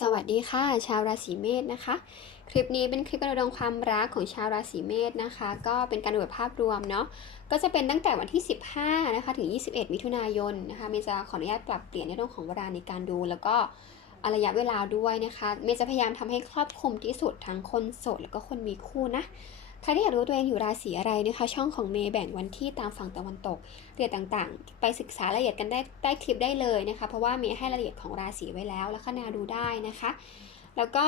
สวัสดีค่ะ ชาวราศีเมษนะคะ คลิปนี้เป็นคลิปกระดองความรักของชาวราศีเมษนะคะ ก็เป็นการดูแบบภาพรวมเนาะก็จะเป็นตั้งแต่วันที่ 15 นะคะ ถึง 21 มิถุนายนนะคะเมจะขออนุญาตปรับเปลี่ยนในเรื่องของเวลาในการดูแล้วก็ระยะเวลาด้วยนะคะ เมจะพยายามทำให้ครอบคลุมที่สุดทั้งคนโสดแล้วก็คนมีคู่นะ ใครที่อยากรู้ตัวเองอยู่ราศีอะไรนะคะ ช่องของเมย์แบ่งวันที่ตามฝั่งตะวันตกเรียนต่างๆ ไปศึกษารายละเอียดกันได้ใต้คลิปได้เลยนะคะ เพราะว่าเมย์ให้รายละเอียดของราศีไว้แล้วแล้วก็นาดูได้นะคะ แล้วก็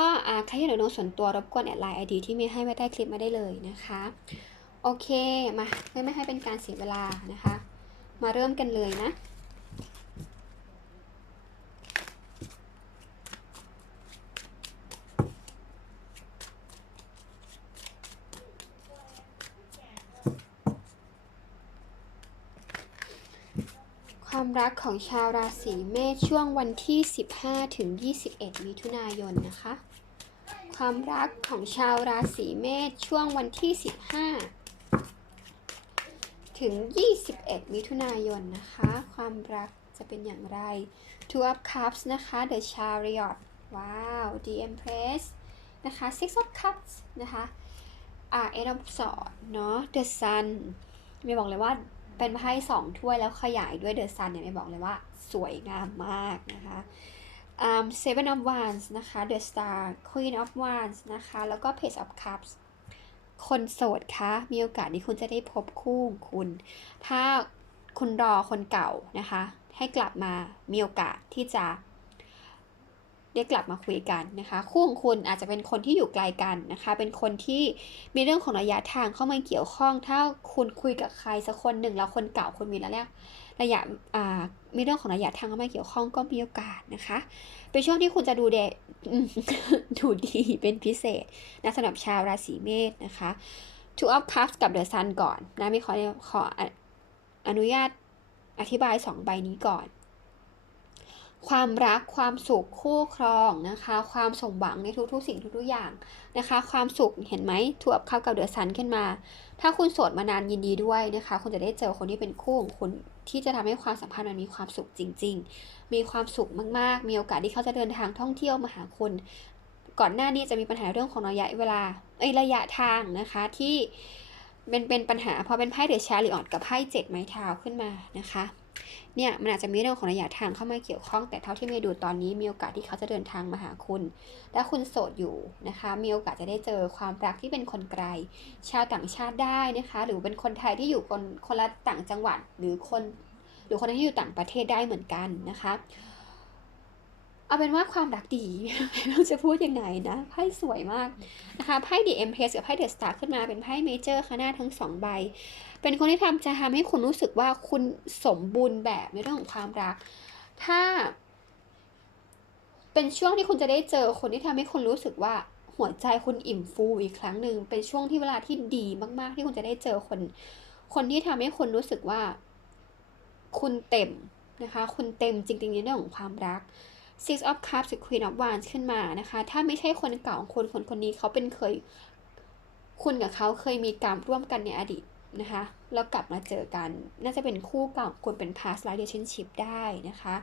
ใครที่อยากดูดวงส่วนตัวรบกวนแอดไลน์ไอดีที่เมย์ให้ไว้ใต้คลิปมาได้เลยนะคะ โอเคมาไม่อไม่ให้เป็นการเสียเวลานะคะ มาเริ่มกันเลยนะ รักของชาวราศีเมษช่วงวันที่ 15 ถึง 21 มิถุนายนนะคะ ความรักของชาวราศีเมษช่วงวันที่ 15 ถึง 21 มิถุนายนนะคะ ความรักจะเป็นอย่างไร Two of Cups นะคะ The Chariot ว้าว The Empress นะคะ Six of Cups นะคะ อ่า Eight of Swords เนาะ The Sun ไม่บอกเลยว่า เป็นไพ่สองถ้วยแล้วขยายด้วยเดอะซันเนี่ยไม่บอกเลยว่าสวยงามมากนะคะ um, Seven of Wands นะคะ The Star Queen of Wands นะคะ แล้วก็ Page of Cups คนโสดคะมีโอกาสที่คุณจะได้พบคู่ของคุณ ถ้าคุณรอคนเก่านะคะ ให้กลับมามีโอกาสที่จะ ได้กลับมาคุยกันนะคะ คู่ของคุณอาจจะเป็นคนที่อยู่ไกลกันนะคะ เป็นคนที่มีเรื่องของระยะทางเข้ามาเกี่ยวข้อง ถ้าคุณคุยกับใครสักคนหนึ่งแล้วคนเก่าคุณมีระยะระยะอ่ามีเรื่องของระยะทางเข้ามาเกี่ยวข้องก็มีโอกาสนะคะ เป็นช่วงที่คุณจะดูเดดูดีเป็นพิเศษนะสำหรับชาวราศีเมษนะคะ Two of Cups กับ The Sun ก่อนนะไม่ขอขออนุญาตอธิบายสองใบนี้ก่อน ความรักความสุขคู่ครองนะคะ ความสมหวังในทุกๆ สิ่งทุกๆอย่างนะคะ ความสุขเห็นไหมทูอับคัพกับเดือะซันขึ้นมา ถ้าคุณโสดมานานยินดีด้วยนะคะ คุณจะได้เจอคนที่เป็นคู่ของคุณที่จะทำให้ความสัมพันธ์มันมีความสุขจริง ๆ มีความสุขมากๆ มีโอกาสที่เขาจะเดินทางท่องเที่ยวมาหาคุณก่อนหน้านี้จะมีปัญหาเรื่องของระยะเวลาเอ้ยระยะทางนะคะที่เป็นเป็นปัญหาพอเป็นไพ่เดือะชาริออตกับไพ่เจ็ดไม้เท้าขึ้นมานะคะ เนี่ยมันอาจจะมีเรื่องของระยะทางเข้ามาเกี่ยวข้อง แต่เท่าที่เมย์ดูตอนนี้มีโอกาสที่เขาจะเดินทางมาหาคุณ และคุณโสดอยู่นะคะ มีโอกาสจะได้เจอความรักที่เป็นคนไกล ชาวต่างชาติได้นะคะ หรือเป็นคนไทยที่อยู่คนคนละต่างจังหวัด หรือคนหรือคนที่อยู่ต่างประเทศได้เหมือนกันนะคะเอาเป็นว่าความรักดีไม่รู้จะพูดยังไงนะไพ่สวยมากนะคะไพ่ดีเอ็มเพสกับไพ่เดอะสตาร์ขึ้นมาเป็นไพ่เมเจอร์ข้างหน้าทั้งสองใบ เป็นคนที่ทำจะทำให้คุณรู้สึกว่าคุณสมบูรณ์แบบในเรื่องของความรัก ถ้า เป็นช่วงที่คุณจะได้เจอคนที่ทำให้คุณรู้สึกว่าหัวใจคุณอิ่มฟูอีกครั้งหนึ่งเป็นช่วงที่เวลาที่ดีมาก ๆ ที่คุณจะได้เจอคน คนที่ทำให้คุณรู้สึกว่า คุณเต็มนะคะ คุณเต็มจริงๆในเรื่องของความรัก Six of Cups Queen of Wands ขึ้นมานะคะ ถ้าไม่ใช่คนเก่าของคุณคนคนนี้เขาเป็นเคย คุณกับเขาเคยมีการร่วมกันในอดีต นะคะ แล้วกลับมาเจอกัน น่าจะเป็นคู่เก่าคุณเป็น past life relationship ได้นะคะ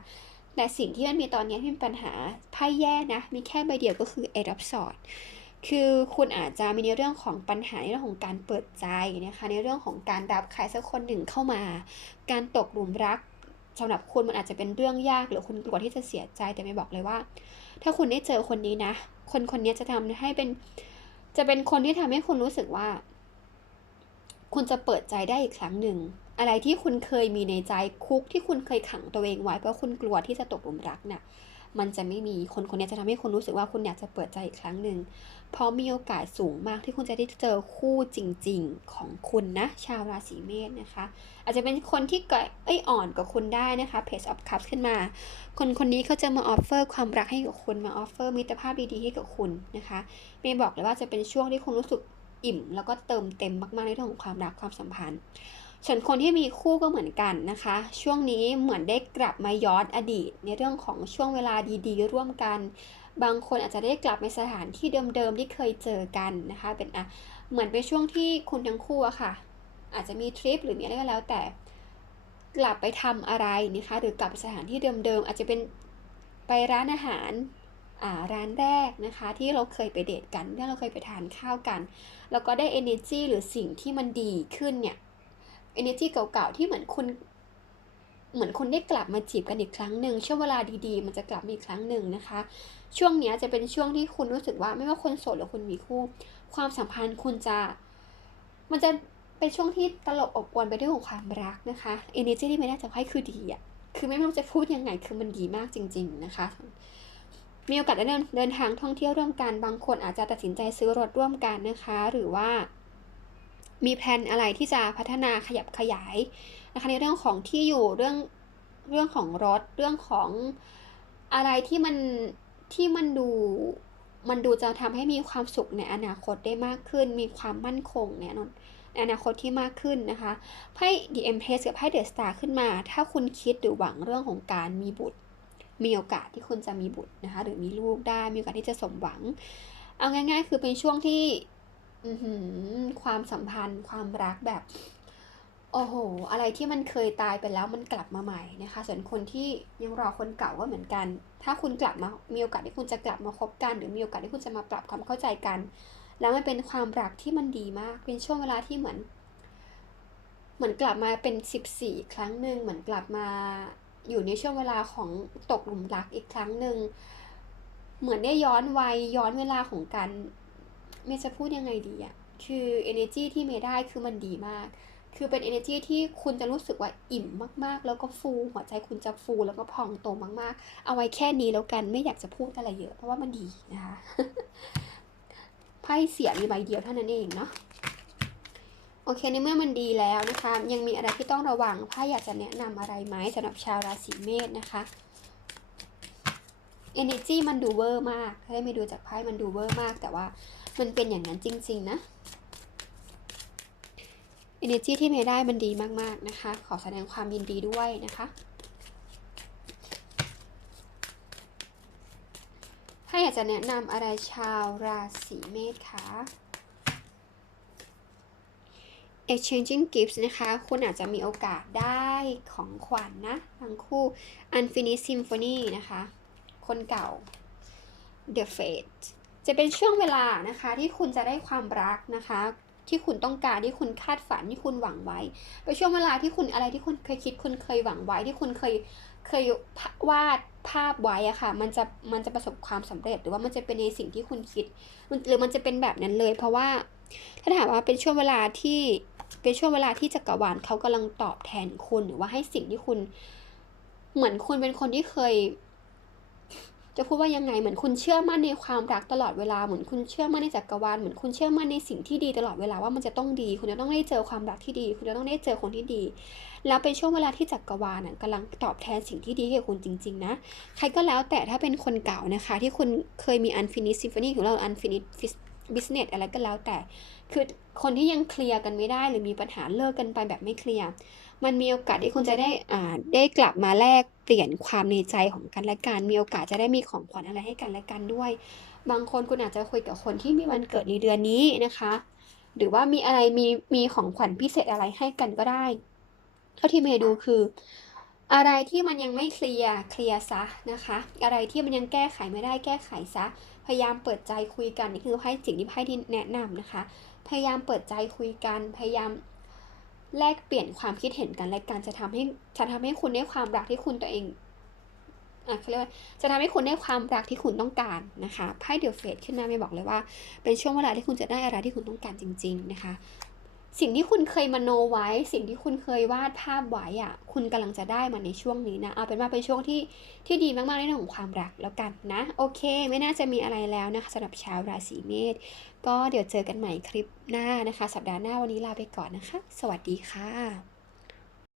แต่สิ่งที่มันมีตอนนี้ที่มีปัญหาไพ่แย่นะ มีแค่ใบเดียวก็คือ eight of s o r t คือคุณอาจจะมีในเรื่องของปัญหาในเรื่องของการเปิดใจนะคะ ในเรื่องของการรับใครสักคนหนึ่งเข้ามา การตกหลุมรักสำหรับคุณมันอาจจะเป็นเรื่องยากหรือคุณกลัวที่จะเสียใจแต่ไม่บอกเลยว่า ถ้าคุณได้เจอคนนี้นะ คนคนนี้จะทำให้เป็น จะเป็นคนที่ทำให้คุณรู้สึกว่า คุณจะเปิดใจได้อีกครั้งหนึ่ง อะไรที่คุณเคยมีในใจคุกที่คุณเคยขังตัวเองไว้เพราะคุณกลัวที่จะตกหลุมรักน่ะมันจะไม่มีคนคนนี้จะทำให้คุณรู้สึกว่าคุณอยากจะเปิดใจอีกครั้งหนึ่ง เพราะมีโอกาสสูงมากที่คุณจะได้เจอคู่จริง ๆของคุณนะ ชาวราศีเมษนะคะ อาจจะเป็นคนที่เกเอ้ยอ่อนกว่าคุณได้นะคะ Page of Cups ขึ้นมา คนคนนี้เขาจะมาออฟเฟอร์ความรักให้กับคุณมาออฟเฟอร์มิตรภาพดีๆให้กับคุณนะคะเมย์บอกเลยว่าจะเป็นช่วงที่คุณรู้สึก อิ่ม แล้วก็เติมเต็มมากๆในเรื่องของความรักความสัมพันธ์ ส่วนคนที่มีคู่ก็เหมือนกันนะคะ ช่วงนี้เหมือนได้กลับมาย้อนอดีต ในเรื่องของช่วงเวลาดีๆ ร่วมกัน บางคนอาจจะได้กลับไปสถานที่เดิมๆที่เคยเจอกันนะคะ เป็นอะเหมือนเป็นช่วงที่คุณทั้งคู่อะค่ะ อาจจะมีทริปหรือมีอะไรก็แล้วแต่กลับไปทำอะไรนะคะ หรือกลับไปสถานที่เดิมๆอาจจะเป็นไปร้านอาหาร ร้านแรกนะคะที่เราเคยไปเดทกันที่เราเคยไปทานข้าวกัน แล้วก็ได้ energy หรือสิ่งที่มันดีขึ้นเนี่ย energy เก่าๆที่เหมือนคุณเหมือนคุณได้กลับมาจีบกันอีกครั้งหนึ่งช่วงเวลาดีๆ มันจะกลับมาอีกครั้งหนึ่งนะคะ ช่วงนี้จะเป็นช่วงที่คุณรู้สึกว่าไม่ว่าคนโสดหรือคุณมีคู่ ความสัมพันธ์คุณจะ มันจะเป็นช่วงที่ตลบอบอวลไปด้วยของความรักนะคะ energy ที่ไม่ได้จะให้คือดีอะคือไม่รู้จะพูดยังไงคือมันดีมากจริง ๆนะคะ มีโอกาสได้เดินเดินทางท่องเที่ยวร่วมกัน บางคนอาจจะตัดสินใจซื้อรถร่วมกันนะคะ หรือว่า มีแผนอะไรที่จะพัฒนาขยับขยายนะคะในเรื่องของที่อยู่เรื่องเรื่องของรถเรื่องของอะไรที่มันที่มันดูมันดูจะทำให้มีความสุขในอนาคตได้มากขึ้น มีความมั่นคงในอนาคตที่มากขึ้นนะคะไพ่ The Empress กับไพ่ The Star ขึ้นมา ถ้าคุณคิดหรือหวังเรื่องของการมีบุตร มีโอกาสที่คุณจะมีบุตรนะคะ หรือมีลูกได้มีโอกาสที่จะสมหวัง เอาง่าย ๆ คือเป็นช่วงที่ความสัมพันธ์ ความรักแบบ โอ้โห อะไรที่มันเคยตายไปแล้วมันกลับมาใหม่นะคะ ส่วนคนที่ยังรอคนเก่าก็เหมือนกัน ถ้าคุณกลับมามีโอกาสที่คุณจะกลับมาคบกัน หรือมีโอกาสที่คุณจะมาปรับความเข้าใจกัน แล้วมันเป็นความรักที่มันดีมาก เป็นช่วงเวลาที่เหมือน เหมือนกลับมาเป็นสิบสี่ครั้งหนึ่งเหมือนกลับมา อยู่ในช่วงเวลาของตกหลุมรักอีกครั้งหนึ่ง เหมือนได้ย้อนวัยย้อนเวลาของการไม่จะพูดยังไงดีอะคือ energy ที่เมได้คือมันดีมาก คือเป็น energy ที่คุณจะรู้สึกว่าอิ่มมากๆ แล้วก็ฟู หัวใจคุณจะฟูแล้วก็พองโตมากๆ เอาไว้แค่นี้แล้วกันไม่อยากจะพูดอะไรเยอะ เพราะว่ามันดีนะคะไพ่เสียมีใบเดียวเท่านั้นเองเนาะ โอเค ในเมื่อมันดีแล้วนะคะ ยังมีอะไรที่ต้องระวังไพ่อยากจะแนะนำอะไรไหมสำหรับชาวราศีเมษนะคะ energy มันดูเวอร์มาก ถ้าได้ไม่ดูจากไพ่มันดูเวอร์มาก แต่ว่ามันเป็นอย่างนั้นจริง ๆ นะ energy ที่เมย์ได้มันดีมากๆนะคะ ขอแสดงความยินดีด้วยนะคะถ้าอยากจะแนะนำอะไรชาวราศีเมษคะ exchanging gifts นะคะ คุณอาจจะมีโอกาสได้ของขวัญนนะทั้งคู่ unfinished symphony นะคะ คนเก่า the fate จะเป็นช่วงเวลานะคะที่คุณจะได้ความรักนะคะ ที่คุณต้องการที่คุณคาดฝันที่คุณหวังไว้เป็นช่วงเวลาที่คุณอะไรที่คุณเคยคิดคุณเคยหวังไว้ที่คุณเคยเคยวาดภาพไว้อะค่ะ มันจะมันจะประสบความสำเร็จหรือว่ามันจะเป็นในสิ่งที่คุณคิดหรือมันจะเป็นแบบนั้นเลย เพราะว่าถ้าถามว่าเป็นช่วงเวลาที่ เป็นช่วงเวลาที่จักรวาลเขากำลังตอบแทนคุณหรือว่าให้สิ่งที่คุณ เหมือนคุณเป็นคนที่เคย จะพูดว่ายังไงเหมือนคุณเชื่อมั่นในความรักตลอดเวลาเหมือนคุณเชื่อมั่นในจักรวาลเหมือนคุณเชื่อมั่นในสิ่งที่ดีตลอดเวลาว่ามันจะต้องดี คุณจะต้องได้เจอความรักที่ดี คุณจะต้องได้เจอคนที่ดี แล้วเป็นช่วงเวลาที่จักรวาลน่ะกำลังตอบแทนสิ่งที่ดีให้คุณจริง ๆ นะ ใครก็แล้วแต่ถ้าเป็นคนเก่านะคะ ที่คุณเคยมี unfinished symphony ของเรา unfinished business อะไรก็แล้วแต่ คือคนที่ยังเคลียร์กันไม่ได้ หรือมีปัญหาเลิกกันไปแบบไม่เคลียร์ มันมีโอกาสที่คุณจะได้อ่าได้กลับมาแลกเปลี่ยนความในใจของกันและกัน มีโอกาสจะได้มีของขวัญอะไรให้กันและกันด้วย บางคนคุณอาจจะคุยกับคนที่มีวันเกิดในเดือนนี้นะคะ หรือว่ามีอะไรมีมีของขวัญพิเศษอะไรให้กันก็ได้ เท่าที่เมย์ดูคืออะไรที่มันยังไม่เคลียร์เคลียร์ซะนะคะ อะไรที่มันยังแก้ไขไม่ได้แก้ไขซะ พยายามเปิดใจคุยกันนี่คือไพ่สิ่งที่ไพ่ที่แนะนำนะคะ พยายามเปิดใจคุยกัน พยายามแลกเปลี่ยนความคิดเห็นกันและกันจะทำให้จะทำให้คุณได้ความรักที่คุณตัวเองอะเขาเรียกว่าจะทำให้คุณได้ความรักที่คุณต้องการนะคะไพ่เดลเฟสขึ้นมาไม่บอกเลยว่า เป็นช่วงเวลาที่คุณจะได้อะไรที่คุณต้องการจริง ๆนะคะ สิ่งที่คุณเคยมโนไว้ สิ่งที่คุณเคยวาดภาพไว้อะคุณกำลังจะได้มาในช่วงนี้นะเอาเป็นว่าเป็นช่วงที่ที่ดีมากๆในเรื่องของความรักแล้วกันนะ โอเค ไม่น่าจะมีอะไรแล้วนะคะสำหรับชาวราศีเมษก็เดี๋ยวเจอกันใหม่คลิปหน้านะคะ สัปดาห์หน้าวันนี้ลาไปก่อนนะคะ สวัสดีค่ะ